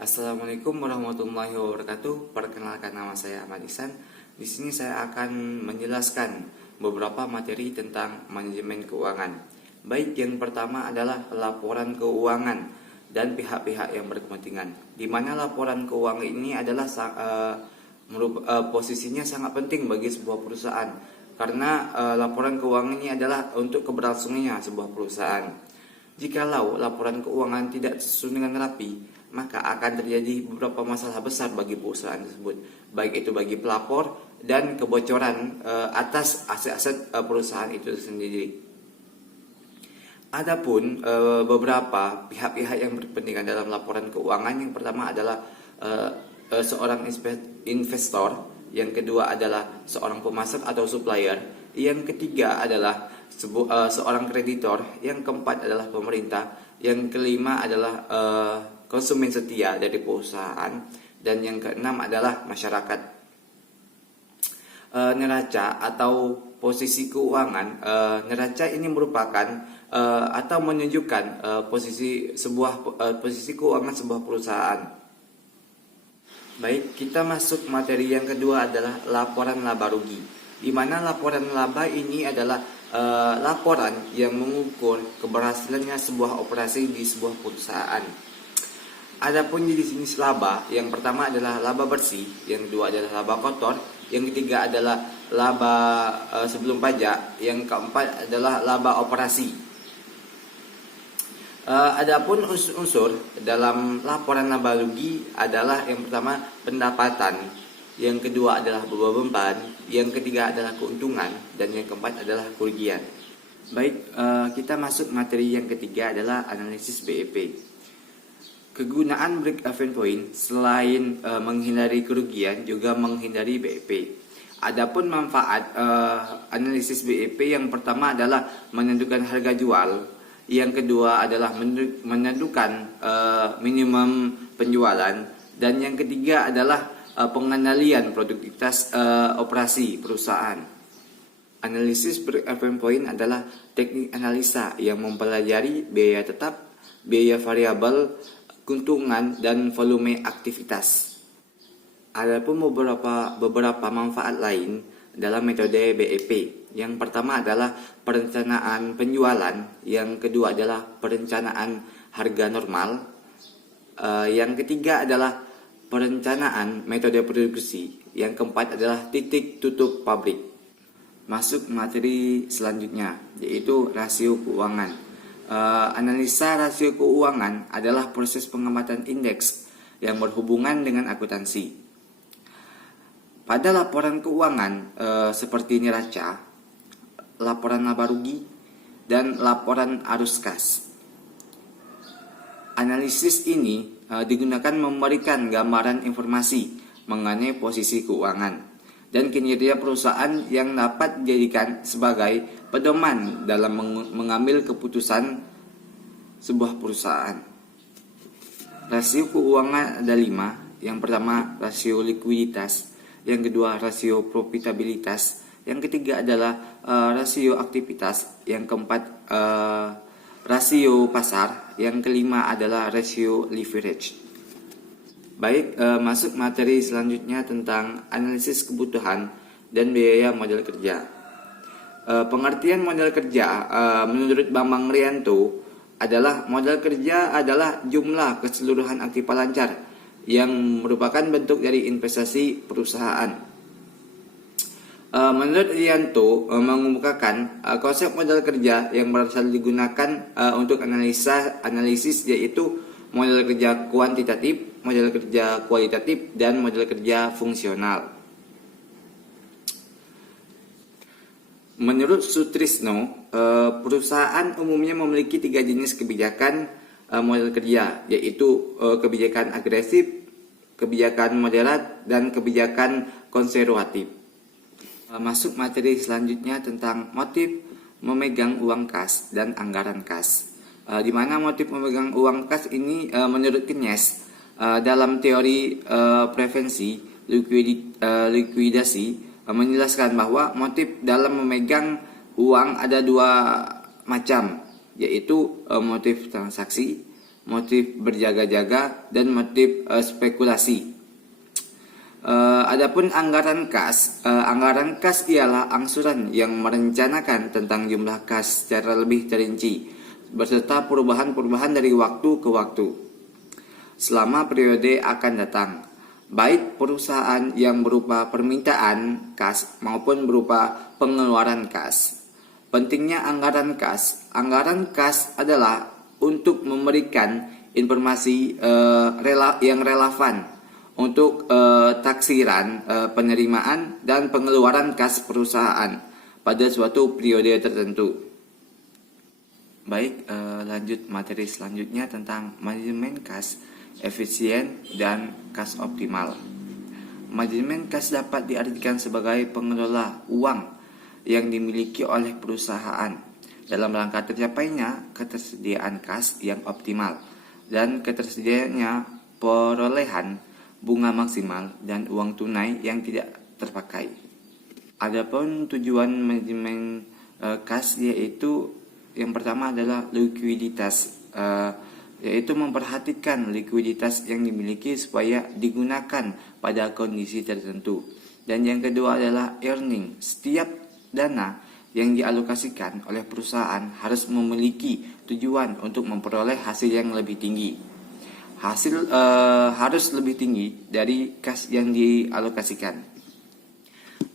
Assalamualaikum warahmatullahi wabarakatuh. Perkenalkan, nama saya Ahmad Ihsan. Di sini saya akan menjelaskan beberapa materi tentang manajemen keuangan. Baik, yang pertama adalah laporan keuangan dan pihak-pihak yang berkepentingan. Di mana laporan keuangan ini adalah posisinya sangat penting bagi sebuah perusahaan, karena laporan keuangan ini adalah untuk keberlangsungannya sebuah perusahaan. Jikalau laporan keuangan tidak disusun dengan rapi, maka akan terjadi beberapa masalah besar bagi perusahaan tersebut, baik itu bagi pelapor dan kebocoran atas aset-aset perusahaan itu sendiri. Adapun beberapa pihak-pihak yang berkepentingan dalam laporan keuangan, yang pertama adalah seorang investor, yang kedua adalah seorang pemasok atau supplier, yang ketiga adalah seorang kreditor, yang keempat adalah pemerintah, yang kelima adalah konsumen setia dari perusahaan, dan yang keenam adalah masyarakat. Neraca atau posisi keuangan, neraca ini merupakan atau menunjukkan posisi keuangan sebuah perusahaan. Baik, kita masuk materi yang kedua adalah laporan laba rugi, di mana laporan laba ini adalah laporan yang mengukur keberhasilannya sebuah operasi di sebuah perusahaan. Adapun jenis laba, yang pertama adalah laba bersih, yang kedua adalah laba kotor, yang ketiga adalah laba sebelum pajak, yang keempat adalah laba operasi. Adapun unsur dalam laporan laba rugi adalah yang pertama pendapatan, yang kedua adalah beban, yang ketiga adalah keuntungan, dan yang keempat adalah kerugian. Baik, kita masuk materi yang ketiga adalah analisis BEP. Kegunaan break-even point selain menghindari kerugian juga menghindari BEP. Adapun manfaat analisis BEP, yang pertama adalah menentukan harga jual, yang kedua adalah menentukan minimum penjualan, dan yang ketiga adalah pengendalian produktivitas operasi perusahaan. Analisis break-even point adalah teknik analisa yang mempelajari biaya tetap, biaya variabel, keuntungan, dan volume aktivitas. Adapun beberapa manfaat lain dalam metode BEP. Yang pertama adalah perencanaan penjualan, yang kedua adalah perencanaan harga normal, yang ketiga adalah perencanaan metode produksi, yang keempat adalah titik tutup pabrik. Masuk materi selanjutnya, yaitu rasio keuangan. Analisa rasio keuangan adalah proses pengamatan indeks yang berhubungan dengan akuntansi. Pada laporan keuangan seperti neraca, laporan laba rugi, dan laporan arus kas. Analisis ini digunakan memberikan gambaran informasi mengenai posisi keuangan dan kinerja perusahaan yang dapat dijadikan sebagai pedoman dalam mengambil keputusan sebuah perusahaan. Rasio keuangan ada 5. Yang pertama rasio likuiditas, yang kedua rasio profitabilitas, yang ketiga adalah rasio aktivitas, yang keempat rasio pasar, yang kelima adalah rasio leverage. Baik, masuk materi selanjutnya tentang analisis kebutuhan dan biaya model kerja. Pengertian model kerja menurut Bambang Rianto adalah model kerja adalah jumlah keseluruhan aktiva lancar yang merupakan bentuk dari investasi perusahaan. Menurut Rianto mengemukakan konsep model kerja yang berasal digunakan untuk analisis, yaitu model kerja kuantitatif, model kerja kualitatif, dan model kerja fungsional. Menurut Sutrisno, perusahaan umumnya memiliki 3 jenis kebijakan model kerja, yaitu kebijakan agresif, kebijakan moderat, dan kebijakan konservatif. Masuk materi selanjutnya tentang motif memegang uang kas dan anggaran kas. Di mana motif memegang uang kas ini menurut Keynes dalam teori prevensi likuidasi menjelaskan bahwa motif dalam memegang uang ada 2 macam, yaitu motif transaksi, motif berjaga-jaga, dan motif spekulasi. Adapun anggaran kas ialah angsuran yang merencanakan tentang jumlah kas secara lebih terinci, beserta perubahan-perubahan dari waktu ke waktu selama periode akan datang, baik perusahaan yang berupa permintaan kas maupun berupa pengeluaran kas. Pentingnya anggaran kas. Anggaran kas adalah untuk memberikan informasi yang relevan untuk taksiran, penerimaan, dan pengeluaran kas perusahaan pada suatu periode tertentu. Baik, lanjut materi selanjutnya tentang manajemen kas efisien dan kas optimal. Manajemen kas dapat diartikan sebagai pengelola uang yang dimiliki oleh perusahaan dalam rangka tercapainya ketersediaan kas yang optimal dan ketersediaannya perolehan bunga maksimal dan uang tunai yang tidak terpakai. Adapun tujuan manajemen kas yaitu yang pertama adalah likuiditas, yaitu memperhatikan likuiditas yang dimiliki supaya digunakan pada kondisi tertentu. Dan yang kedua adalah earning. Setiap dana yang dialokasikan oleh perusahaan harus memiliki tujuan untuk memperoleh hasil yang lebih tinggi. Hasil harus lebih tinggi dari kas yang dialokasikan.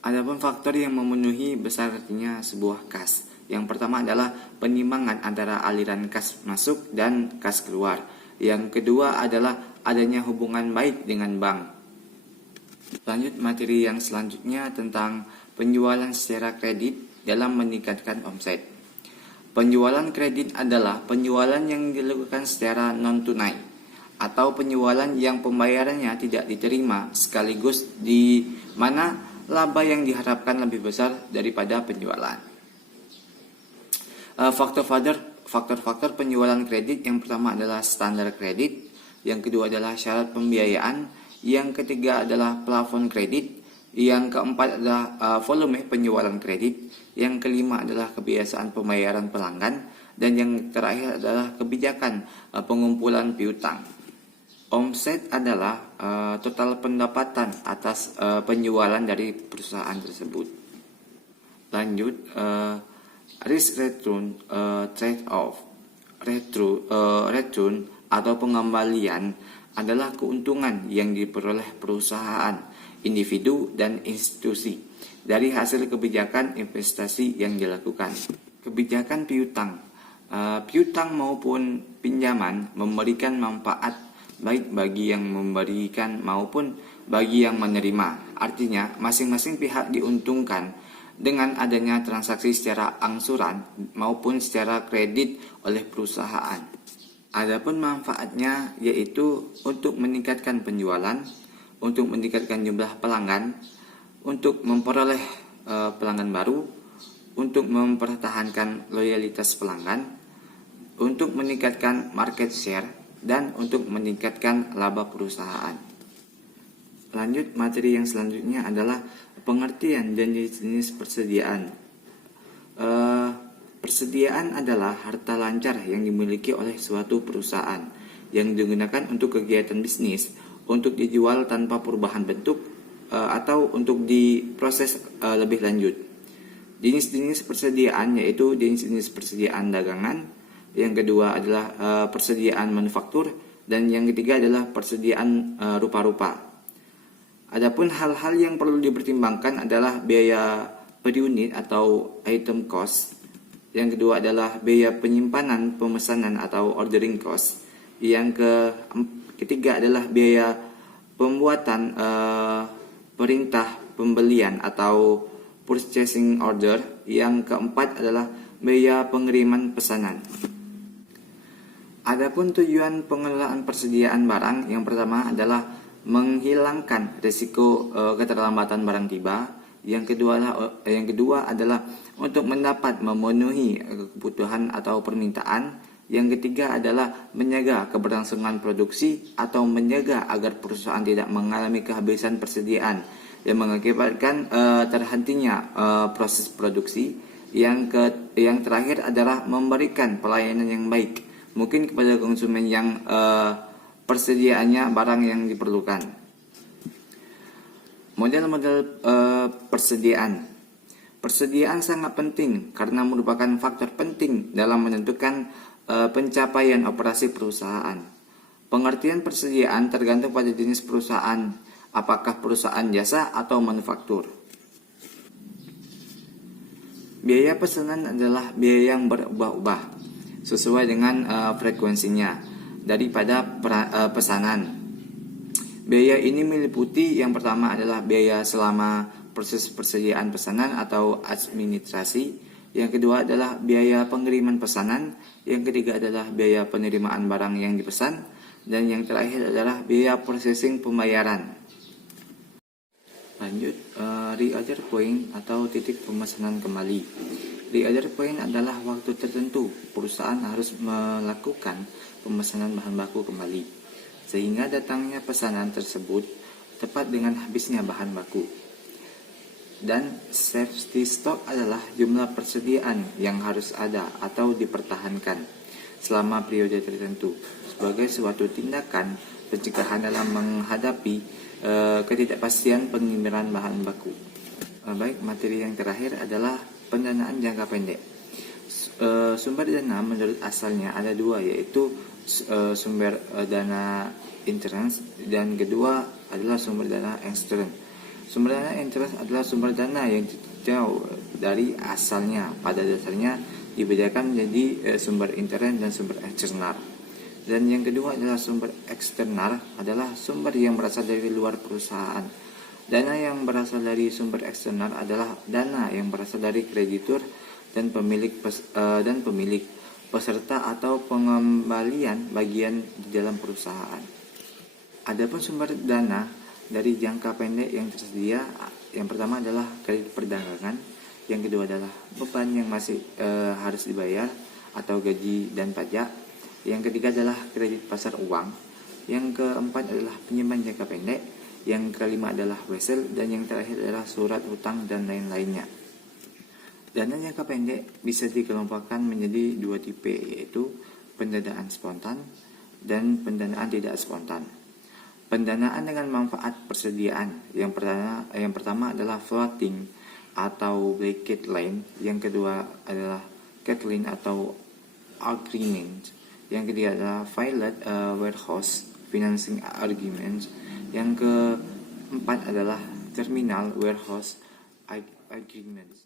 Adapun faktor yang memenuhi besarnya sebuah kas. Yang pertama adalah penimbangan antara aliran kas masuk dan kas keluar. Yang kedua adalah adanya hubungan baik dengan bank. Lanjut materi yang selanjutnya tentang penjualan secara kredit dalam meningkatkan omset. Penjualan kredit adalah penjualan yang dilakukan secara non-tunai atau penjualan yang pembayarannya tidak diterima sekaligus, di mana laba yang diharapkan lebih besar daripada penjualan. Faktor-faktor penjualan kredit yang pertama adalah standar kredit, yang kedua adalah syarat pembiayaan, yang ketiga adalah plafon kredit, yang keempat adalah volume penjualan kredit, yang kelima adalah kebiasaan pembayaran pelanggan, dan yang terakhir adalah kebijakan pengumpulan piutang. Omset adalah total pendapatan atas penjualan dari perusahaan tersebut. Lanjut, risk return trade-off. Return atau pengembalian adalah keuntungan yang diperoleh perusahaan, individu, dan institusi dari hasil kebijakan investasi yang dilakukan. Kebijakan piutang. Piutang maupun pinjaman memberikan manfaat baik bagi yang memberikan maupun bagi yang menerima. Artinya, masing-masing pihak diuntungkan dengan adanya transaksi secara angsuran maupun secara kredit oleh perusahaan. Adapun manfaatnya yaitu untuk meningkatkan penjualan, untuk meningkatkan jumlah pelanggan, untuk memperoleh pelanggan baru, untuk mempertahankan loyalitas pelanggan, untuk meningkatkan market share, dan untuk meningkatkan laba perusahaan. Lanjut, materi yang selanjutnya adalah pengertian dan jenis persediaan. Persediaan adalah harta lancar yang dimiliki oleh suatu perusahaan yang digunakan untuk kegiatan bisnis, untuk dijual tanpa perubahan bentuk, atau untuk diproses lebih lanjut. Jenis-jenis persediaan yaitu jenis-jenis persediaan dagangan, yang kedua adalah persediaan manufaktur, dan yang ketiga adalah persediaan rupa-rupa. Adapun hal-hal yang perlu dipertimbangkan adalah biaya per unit atau item cost. Yang kedua adalah biaya penyimpanan pemesanan atau ordering cost. Yang ketiga adalah biaya pembuatan perintah pembelian atau purchasing order. Yang keempat adalah biaya pengiriman pesanan. Adapun tujuan pengelolaan persediaan barang, yang pertama adalah menghilangkan risiko keterlambatan barang tiba. Yang kedua adalah untuk mendapat memenuhi kebutuhan atau permintaan. Yang ketiga adalah menjaga keberlangsungan produksi atau menjaga agar perusahaan tidak mengalami kehabisan persediaan yang mengakibatkan terhentinya proses produksi. Yang terakhir adalah memberikan pelayanan yang baik mungkin kepada konsumen yang persediaannya barang yang diperlukan. Model-model persediaan. Persediaan sangat penting karena merupakan faktor penting dalam menentukan pencapaian operasi perusahaan. Pengertian persediaan tergantung pada jenis perusahaan, apakah perusahaan jasa atau manufaktur. Biaya pesanan adalah biaya yang berubah-ubah sesuai dengan frekuensinya daripada pesanan. Biaya ini meliputi yang pertama adalah biaya selama proses persediaan pesanan atau administrasi, yang kedua adalah biaya pengiriman pesanan, yang ketiga adalah biaya penerimaan barang yang dipesan, dan yang terakhir adalah biaya processing pembayaran. Lanjut, reorder point atau titik pemesanan kembali. Reorder point adalah waktu tertentu perusahaan harus melakukan pemesanan bahan baku kembali, sehingga datangnya pesanan tersebut tepat dengan habisnya bahan baku. Dan safety stock adalah jumlah persediaan yang harus ada atau dipertahankan selama periode tertentu sebagai suatu tindakan pencegahan dalam menghadapi ketidakpastian pengiriman bahan baku. Baik, materi yang terakhir adalah pendanaan jangka pendek. Sumber dana menurut asalnya ada dua, yaitu sumber dana intern dan kedua adalah sumber dana ekstern. Sumber dana interest adalah sumber dana yang jauh dari asalnya. Pada dasarnya dibedakan menjadi sumber intern dan sumber eksternal. Dan yang kedua adalah sumber eksternal, adalah sumber yang berasal dari luar perusahaan. Dana yang berasal dari sumber eksternal adalah dana yang berasal dari kreditur dan pemilik peserta atau pengembalian bagian di dalam perusahaan. Adapun sumber dana dari jangka pendek yang tersedia, yang pertama adalah kredit perdagangan, yang kedua adalah beban yang masih harus dibayar atau gaji dan pajak, yang ketiga adalah kredit pasar uang, yang keempat adalah pinjaman jangka pendek, yang kelima adalah wesel, dan yang terakhir adalah surat hutang dan lain-lainnya. Dana jangka pendek bisa dikelompokkan menjadi dua tipe, yaitu pendanaan spontan dan pendanaan tidak spontan. Pendanaan dengan manfaat persediaan. Yang pertama adalah floating atau blanket line, yang kedua adalah cat line atau agreement, yang ketiga adalah pilot warehouse financing agreement, yang keempat adalah terminal warehouse agreement.